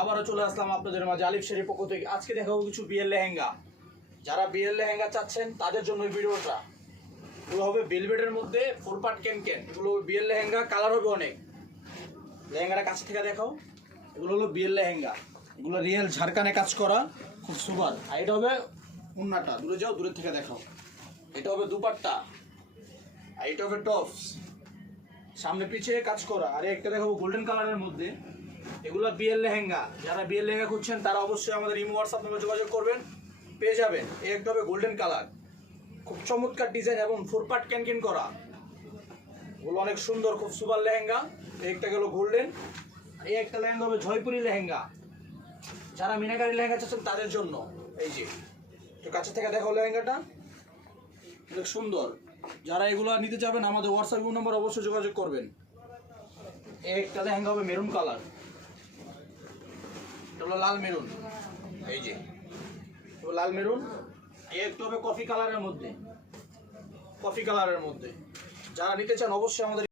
আবারও চলে আসলাম আপনাদের মাঝে আলিফ শাড়ির পক্ষ থেকে। আজকে দেখাবো কিছু বিয়ের লেহেঙ্গা। যারা বিয়ের লেহেঙ্গা চাচ্ছেন তাদের জন্য এই ভিডিওটা। এগুলো হবে ভেলভেটের মধ্যে 4 পার্ট ক্যান। এগুলো বিয়ের লেহেঙ্গা, কালার হবে অনেক। লেহেঙ্গাটা কাছ থেকে দেখাও। এগুলো হলো বিয়ের লেহেঙ্গা, এগুলো রিয়েল ঝাড়খানে কাজ করা, খুব সুপার। আর এটা হবে উন্নাটা, দূরে যাও, দূরের থেকে দেখাও। এটা হবে দুপাট্টা, আর এটা হবে টপস, সামনে পিছিয়ে কাজ করা। আর একটা দেখাবো গোল্ডেন কালারের মধ্যে। এগুলো বিয়ের লেহেঙ্গা। যারা বিয়ের লেহেঙ্গা খুঁজছেন তারা অবশ্যই আমাদের ইমো হোয়াটসঅ্যাপ নাম্বারে যোগাযোগ করবেন, পেয়ে যাবেন। এই একটা হবে গোল্ডেন কালার, খুব চমৎকার ডিজাইন এবং 4 পার্ট ক্যান করা। এগুলো অনেক সুন্দর, খুব সুপার লেহেঙ্গা। এই একটা গেল গোল্ডেন। এই একটা লেহেঙ্গা হবে জয়পুরি লেহেঙ্গা। যারা মিনাকারি লেহেঙ্গা চাচ্ছেন তাদের জন্য। এই যে তো কাছে থেকে দেখো লেহেঙ্গাটা, অনেক সুন্দর। যারা এগুলো নিতে চাবেন আমাদের হোয়াটসঅ্যাপ নাম্বার অবশ্যই যোগাযোগ করবেন। এই একটা লেহেঙ্গা হবে মেরুন কালার, এটা হলো লাল মেরুন। এই যে লাল মেরুন। এই একটু হবে কফি কালারের মধ্যে, কফি কালারের মধ্যে। যারা নিতে চান অবশ্যই আমাদের